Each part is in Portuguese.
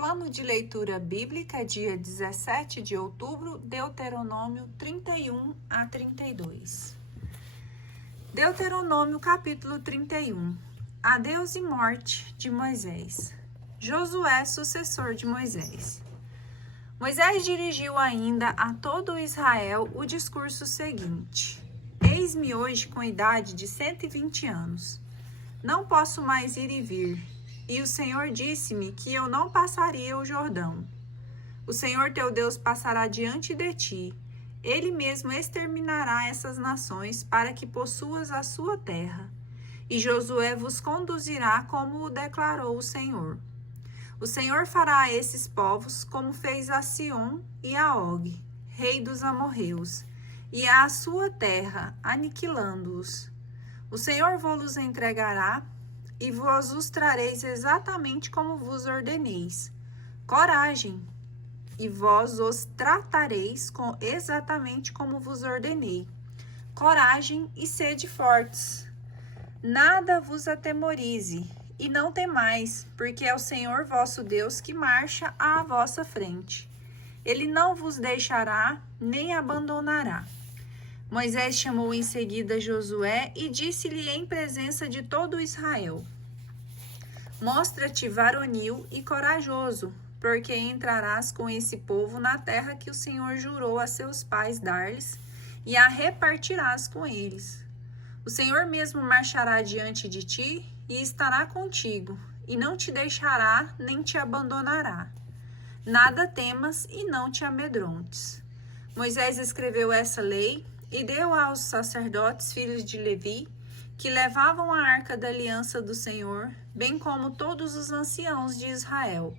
Plano de leitura bíblica, dia 17 de outubro, Deuteronômio 31 a 32. Deuteronômio capítulo 31. Adeus e morte de Moisés. Josué, sucessor de Moisés. Moisés dirigiu ainda a todo Israel o discurso seguinte: Eis-me hoje com idade de 120 anos. Não posso mais ir e vir. E o Senhor disse-me que eu não passaria o Jordão. O Senhor teu Deus passará diante de ti. Ele mesmo exterminará essas nações para que possuas a sua terra. E Josué vos conduzirá como o declarou o Senhor. O Senhor fará a esses povos como fez a Siom e a Og, rei dos amorreus, e à sua terra, aniquilando-os. O Senhor vos entregará, e vós os trareis exatamente como vos ordeneis. Coragem, e vós os tratareis exatamente como vos ordenei. Coragem e sede fortes. Nada vos atemorize, e não temais, porque é o Senhor vosso Deus que marcha à vossa frente. Ele não vos deixará, nem abandonará. Moisés chamou em seguida Josué e disse-lhe em presença de todo Israel: Mostra-te varonil e corajoso, porque entrarás com esse povo na terra que o Senhor jurou a seus pais dar-lhes, e a repartirás com eles. O Senhor mesmo marchará diante de ti e estará contigo, e não te deixará nem te abandonará. Nada temas e não te amedrontes. Moisés escreveu essa lei e deu aos sacerdotes, filhos de Levi, que levavam a arca da aliança do Senhor, bem como todos os anciãos de Israel,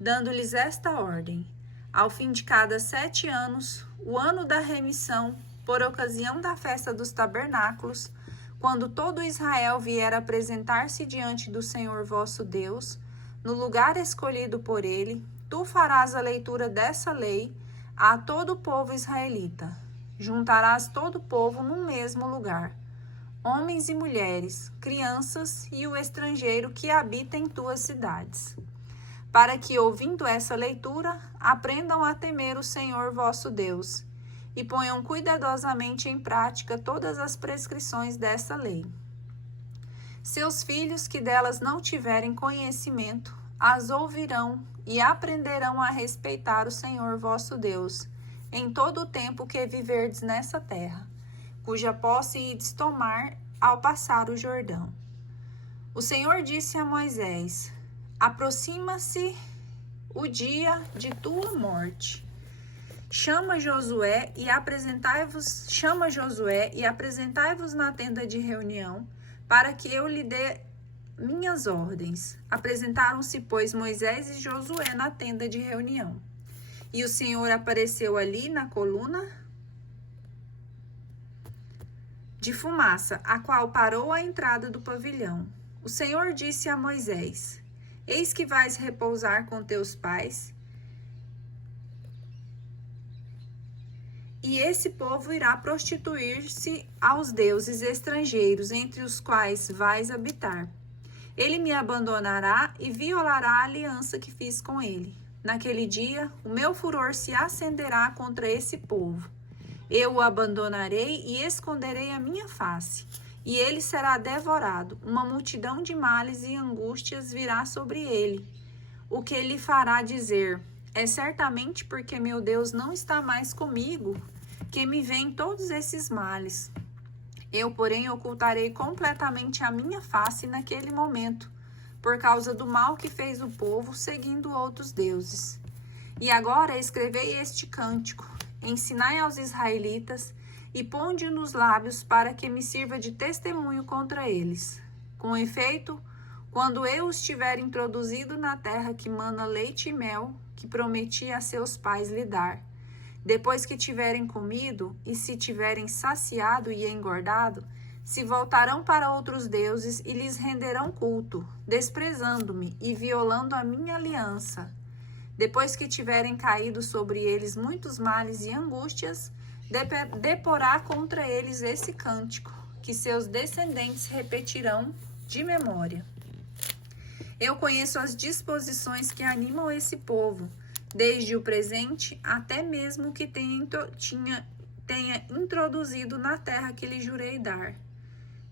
dando-lhes esta ordem: ao fim de cada 7 anos, o ano da remissão, por ocasião da festa dos tabernáculos, quando todo Israel vier apresentar-se diante do Senhor vosso Deus, no lugar escolhido por ele, tu farás a leitura dessa lei a todo o povo israelita. Juntarás todo o povo num mesmo lugar, homens e mulheres, crianças e o estrangeiro que habita em tuas cidades, para que, ouvindo essa leitura, aprendam a temer o Senhor vosso Deus e ponham cuidadosamente em prática todas as prescrições dessa lei. Seus filhos que delas não tiverem conhecimento, as ouvirão e aprenderão a respeitar o Senhor vosso Deus em todo o tempo que viverdes nessa terra, cuja posse ides tomar ao passar o Jordão. O Senhor disse a Moisés: aproxima-se o dia de tua morte. Chama Josué e apresentai-vos na tenda de reunião, para que eu lhe dê minhas ordens. Apresentaram-se, pois, Moisés e Josué na tenda de reunião. E o Senhor apareceu ali na coluna de fumaça, a qual parou à entrada do pavilhão. O Senhor disse a Moisés: Eis que vais repousar com teus pais, e esse povo irá prostituir-se aos deuses estrangeiros, entre os quais vais habitar. Ele me abandonará e violará a aliança que fiz com ele. Naquele dia, o meu furor se acenderá contra esse povo. Eu o abandonarei e esconderei a minha face, e ele será devorado. Uma multidão de males e angústias virá sobre ele. O que ele fará dizer: é certamente porque meu Deus não está mais comigo que me vêm todos esses males. Eu, porém, ocultarei completamente a minha face naquele momento, por causa do mal que fez o povo, seguindo outros deuses. E agora escrevei este cântico, ensinai aos israelitas, e ponde-o nos lábios, para que me sirva de testemunho contra eles. Com efeito, quando eu os tiver introduzido na terra que mana leite e mel, que prometi a seus pais lhe dar, depois que tiverem comido, e se tiverem saciado e engordado, se voltarão para outros deuses e lhes renderão culto, desprezando-me e violando a minha aliança. Depois que tiverem caído sobre eles muitos males e angústias, deporá contra eles esse cântico, que seus descendentes repetirão de memória. Eu conheço as disposições que animam esse povo, desde o presente até mesmo que tenha introduzido na terra que lhe jurei dar.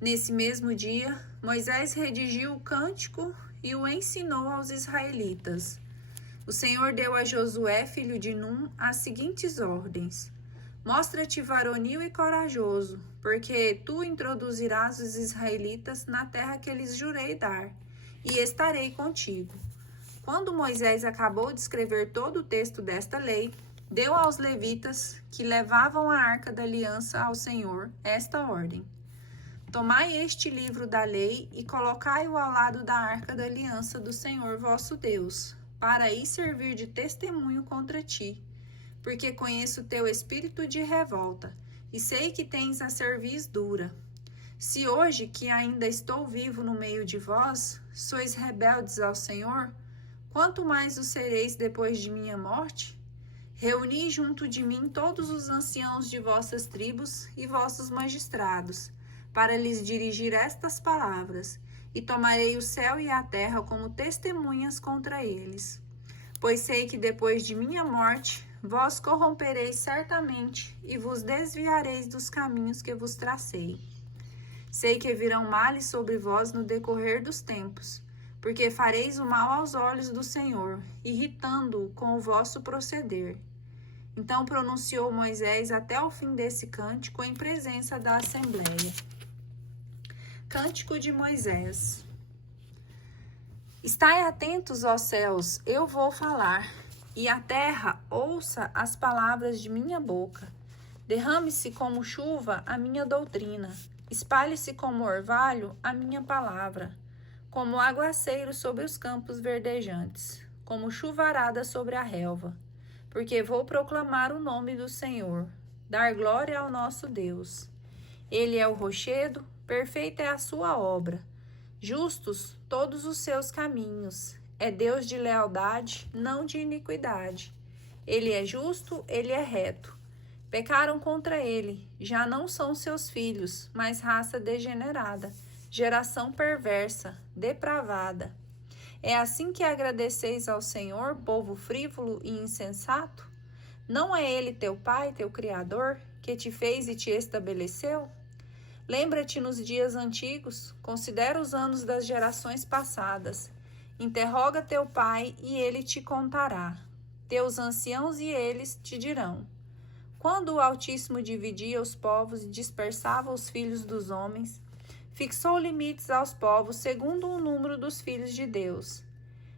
Nesse mesmo dia, Moisés redigiu o cântico e o ensinou aos israelitas. O Senhor deu a Josué, filho de Num, as seguintes ordens: Mostra-te varonil e corajoso, porque tu introduzirás os israelitas na terra que lhes jurei dar, e estarei contigo. Quando Moisés acabou de escrever todo o texto desta lei, deu aos levitas, que levavam a arca da aliança ao Senhor, esta ordem: Tomai este livro da lei e colocai-o ao lado da arca da aliança do Senhor vosso Deus, para aí servir de testemunho contra ti, porque conheço o teu espírito de revolta, e sei que tens a cerviz dura. Se hoje, que ainda estou vivo no meio de vós, sois rebeldes ao Senhor, quanto mais o sereis depois de minha morte? Reuni junto de mim todos os anciãos de vossas tribos e vossos magistrados, para lhes dirigir estas palavras, e tomarei o céu e a terra como testemunhas contra eles. Pois sei que depois de minha morte, vós corrompereis certamente, e vos desviareis dos caminhos que vos tracei. Sei que virão males sobre vós no decorrer dos tempos, porque fareis o mal aos olhos do Senhor, irritando-o com o vosso proceder. Então pronunciou Moisés até o fim desse cântico em presença da Assembleia. Cântico de Moisés. Estai atentos, ó céus, eu vou falar, e a terra ouça as palavras de minha boca. Derrame-se como chuva a minha doutrina, espalhe-se como orvalho a minha palavra, como aguaceiro sobre os campos verdejantes, como chuvarada sobre a relva, porque vou proclamar o nome do Senhor, dar glória ao nosso Deus. Ele é o rochedo, perfeita é a sua obra. Justos todos os seus caminhos. É Deus de lealdade, não de iniquidade. Ele é justo, ele é reto. Pecaram contra ele, já não são seus filhos, mas raça degenerada, geração perversa, depravada. É assim que agradeceis ao Senhor, povo frívolo e insensato? Não é ele teu pai, teu criador, que te fez e te estabeleceu? Lembra-te nos dias antigos, considera os anos das gerações passadas. Interroga teu pai e ele te contará. Teus anciãos e eles te dirão. Quando o Altíssimo dividia os povos e dispersava os filhos dos homens, fixou limites aos povos segundo o número dos filhos de Deus.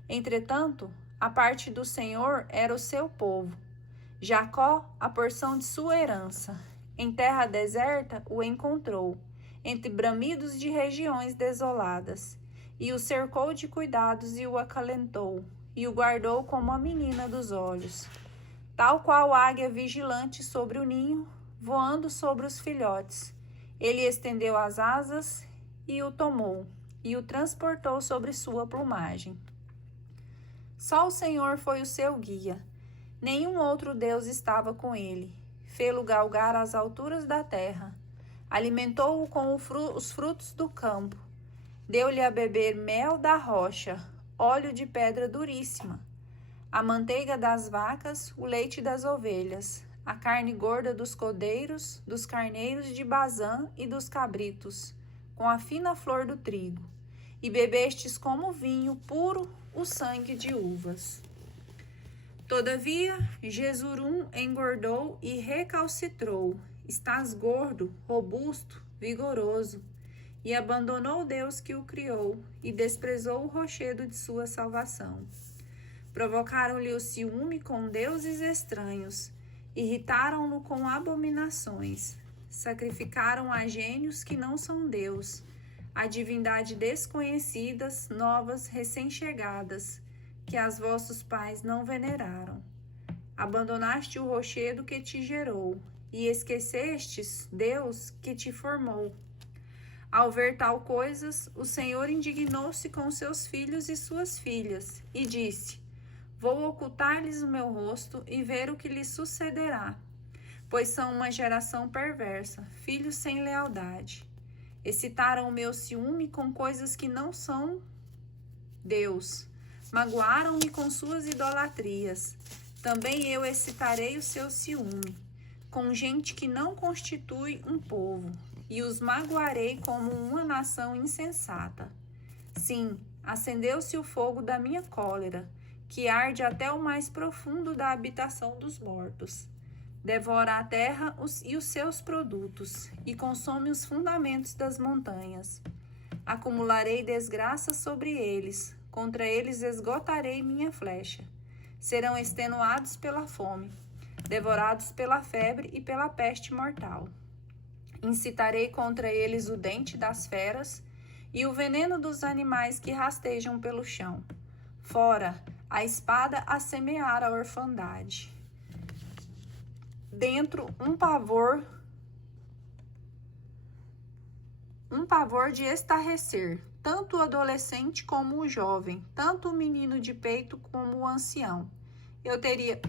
Entretanto, a parte do Senhor era o seu povo. Jacó, a porção de sua herança. Em terra deserta o encontrou, entre bramidos de regiões desoladas, e o cercou de cuidados e o acalentou, e o guardou como a menina dos olhos. Tal qual águia vigilante sobre o ninho, voando sobre os filhotes. Ele estendeu as asas e o tomou, e o transportou sobre sua plumagem. Só o Senhor foi o seu guia, nenhum outro Deus estava com ele. Fê-lo galgar as alturas da terra, alimentou-o com os frutos do campo, deu-lhe a beber mel da rocha, óleo de pedra duríssima, a manteiga das vacas, o leite das ovelhas, a carne gorda dos cordeiros, dos carneiros de Bazã e dos cabritos, com a fina flor do trigo, e bebestes como vinho puro o sangue de uvas. Todavia, Jesurum engordou e recalcitrou. Estás gordo, robusto, vigoroso, e abandonou Deus que o criou, e desprezou o rochedo de sua salvação. Provocaram-lhe o ciúme com deuses estranhos, irritaram-no com abominações, sacrificaram a gênios que não são Deus, a divindade desconhecidas, novas, recém-chegadas, que as vossos pais não veneraram. Abandonaste o rochedo que te gerou, e esquecestes Deus que te formou. Ao ver tal coisas, o Senhor indignou-se com seus filhos e suas filhas, e disse: Vou ocultar-lhes o meu rosto e ver o que lhes sucederá, pois são uma geração perversa, filhos sem lealdade. Excitaram o meu ciúme com coisas que não são Deus, magoaram-me com suas idolatrias. Também eu excitarei o seu ciúme, com gente que não constitui um povo, e os magoarei como uma nação insensata. Sim, acendeu-se o fogo da minha cólera, que arde até o mais profundo da habitação dos mortos. Devora a terra e os seus produtos, e consome os fundamentos das montanhas. Acumularei desgraça sobre eles, contra eles esgotarei minha flecha. Serão extenuados pela fome, devorados pela febre e pela peste mortal. Incitarei contra eles o dente das feras e o veneno dos animais que rastejam pelo chão. Fora, a espada a semear a orfandade. Dentro, um pavor de estarrecer, tanto o adolescente como o jovem, tanto o menino de peito como o ancião. Eu teria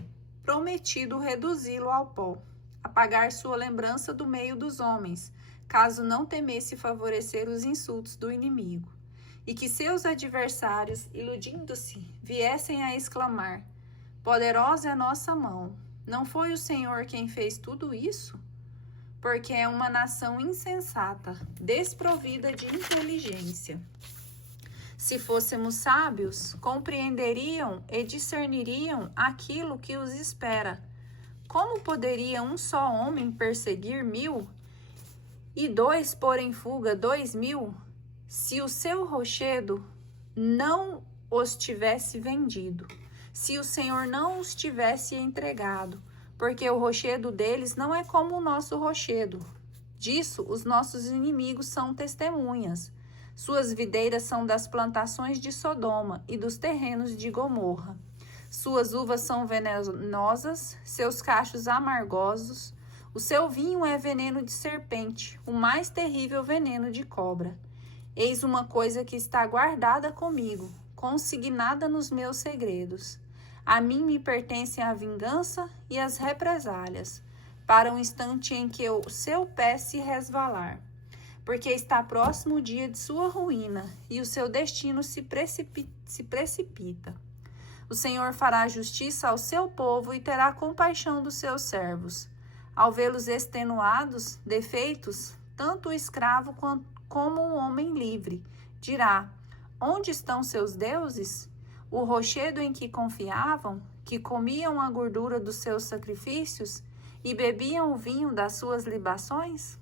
prometido reduzi-lo ao pó, apagar sua lembrança do meio dos homens, caso não temesse favorecer os insultos do inimigo, e que seus adversários, iludindo-se, viessem a exclamar: poderosa é nossa mão. Não foi o Senhor quem fez tudo isso? Porque é uma nação insensata, desprovida de inteligência. Se fôssemos sábios, compreenderiam e discerniriam aquilo que os espera. Como poderia um só homem perseguir 1000 e 2 pôr em fuga 2000, se o seu rochedo não os tivesse vendido, se o Senhor não os tivesse entregado? Porque o rochedo deles não é como o nosso rochedo. Disso, os nossos inimigos são testemunhas. Suas videiras são das plantações de Sodoma e dos terrenos de Gomorra. Suas uvas são venenosas, seus cachos amargosos. O seu vinho é veneno de serpente, o mais terrível veneno de cobra. Eis uma coisa que está guardada comigo, consignada nos meus segredos. A mim me pertencem a vingança e as represálias, para o instante em que o seu pé se resvalar. Porque está próximo o dia de sua ruína, e o seu destino se precipita. O Senhor fará justiça ao seu povo e terá compaixão dos seus servos. Ao vê-los extenuados, defeitos, tanto o escravo como o homem livre, dirá: onde estão seus deuses? O rochedo em que confiavam, que comiam a gordura dos seus sacrifícios e bebiam o vinho das suas libações?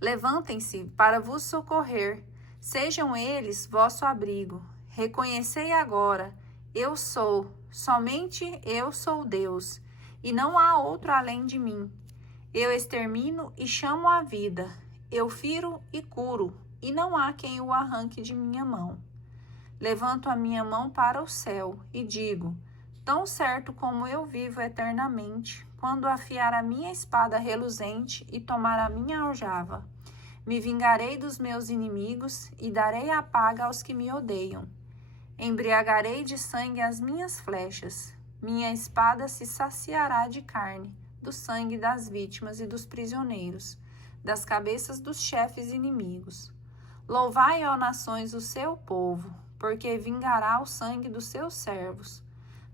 Levantem-se para vos socorrer, sejam eles vosso abrigo. Reconhecei agora, eu sou, somente eu sou Deus, e não há outro além de mim. Eu extermino e chamo a vida, eu firo e curo, e não há quem o arranque de minha mão. Levanto a minha mão para o céu e digo: tão certo como eu vivo eternamente, quando afiar a minha espada reluzente e tomar a minha aljava, me vingarei dos meus inimigos e darei a paga aos que me odeiam. Embriagarei de sangue as minhas flechas, minha espada se saciará de carne, do sangue das vítimas e dos prisioneiros, das cabeças dos chefes inimigos. Louvai, ó nações, o seu povo, porque vingará o sangue dos seus servos.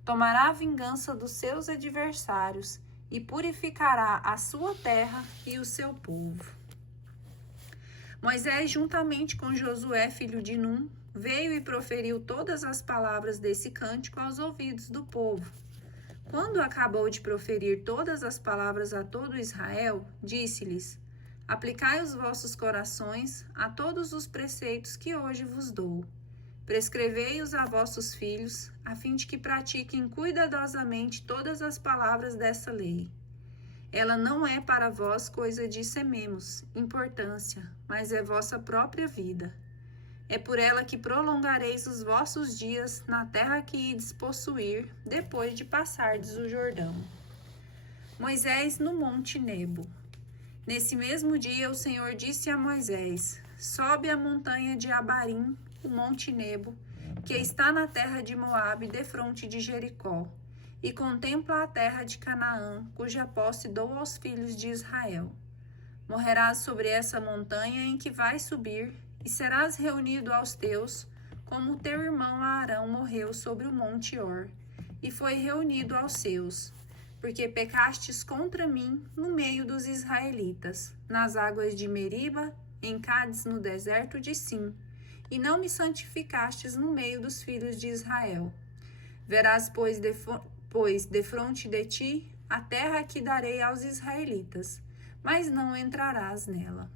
Tomará a vingança dos seus adversários e purificará a sua terra e o seu povo. Moisés, juntamente com Josué, filho de Num, veio e proferiu todas as palavras desse cântico aos ouvidos do povo. Quando acabou de proferir todas as palavras a todo Israel, disse-lhes: aplicai os vossos corações a todos os preceitos que hoje vos dou. Prescrevei-os a vossos filhos, a fim de que pratiquem cuidadosamente todas as palavras dessa lei. Ela não é para vós coisa de sememos, importância, mas é vossa própria vida. É por ela que prolongareis os vossos dias na terra que ides possuir, depois de passardes o Jordão. Moisés no Monte Nebo. Nesse mesmo dia o Senhor disse a Moisés: sobe a montanha de Abarim, o Monte Nebo, que está na terra de Moabe, defronte de Jericó, e contempla a terra de Canaã, cuja posse dou aos filhos de Israel. Morrerás sobre essa montanha em que vais subir, e serás reunido aos teus, como teu irmão Arão morreu sobre o monte Or, e foi reunido aos seus, porque pecastes contra mim no meio dos israelitas, nas águas de Meriba, em Cádiz, no deserto de Sim, e não me santificastes no meio dos filhos de Israel. Verás, pois, defronte de ti a terra que darei aos israelitas, mas não entrarás nela.